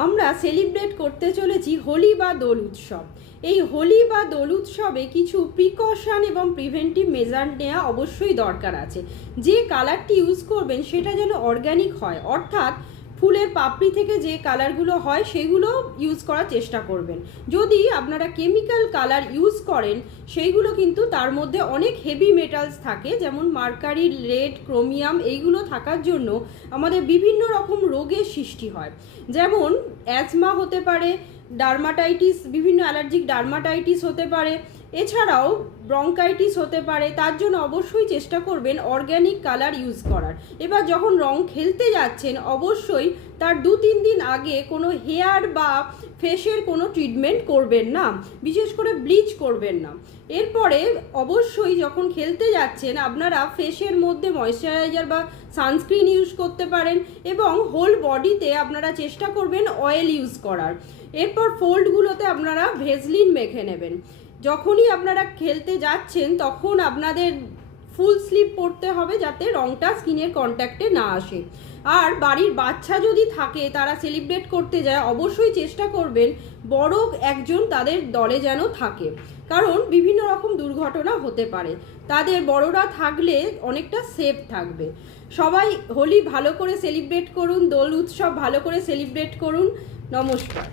আমরা সেলিব্রেট করতে চলেছি হোলি বা দোল উৎসব। এই হোলি বা দোল উৎসবে কিছু প্রিকশন এবং প্রিভেন্টিভ মেজার নেওয়া অবশ্যই দরকার আছে। যে কালারটি ইউজ করবেন সেটা যেন অর্গ্যানিক হয়, অর্থাৎ ফুলের পাপড়ি থেকে যে কালারগুলো হয় সেগুলো ইউজ করার চেষ্টা করবেন। যদি আপনারা কেমিক্যাল কালার ইউজ করেন সেইগুলো কিন্তু তার মধ্যে অনেক হেভি মেটালস থাকে, যেমন মার্কারি, লেড, ক্রোমিয়াম, এইগুলো থাকার জন্য আমাদের বিভিন্ন রকম রোগের সৃষ্টি হয়। যেমন অ্যাজমা হতে পারে, ডার্মাটাইটিস, বিভিন্ন অ্যালার্জিক ডার্মাটাইটিস হতে পারে, এছাড়াও ব্রঙ্কাইটিস হতে পারে। তার জন্য অবশ্যই চেষ্টা করবেন অর্গ্যানিক কালার ইউজ করার। এবার যখন রং খেলতে যাচ্ছেন অবশ্যই তার 2-3 দিন আগে কোনো হেয়ার বা ফেসের কোনো ট্রিটমেন্ট করবেন না, বিশেষ করে ব্লিচ করবেন না। এরপরে অবশ্যই যখন খেলতে যাচ্ছেন আপনারা ফেসের মধ্যে ময়েশ্চারাইজার বা সানস্ক্রিন ইউজ করতে পারেন এবং হোল বডিতে আপনারা চেষ্টা করবেন অয়েল ইউজ করার। এরপর ফোল্ডগুলোতে আপনারা ভেজলিন মেখে নেবেন। যখনই আপনারা খেলতে যাচ্ছেন তখন আপনাদের ফুল স্লিভ পরতে হবে যাতে রংটা স্কিনের কন্ট্যাক্টে না আসে। আর বাড়ির বাচ্চা যদি থাকে, তারা সেলিব্রেট করতে যায়, অবশ্যই চেষ্টা করবেন বড় একজন তাদের দলে যেন থাকে, কারণ বিভিন্ন রকম দুর্ঘটনা হতে পারে। তাদের বড়রা থাকলে অনেকটা সেফ থাকবে। সবাই হোলি ভালো করে সেলিব্রেট করুন, দোল উৎসব ভালো করে সেলিব্রেট করুন। নমস্কার।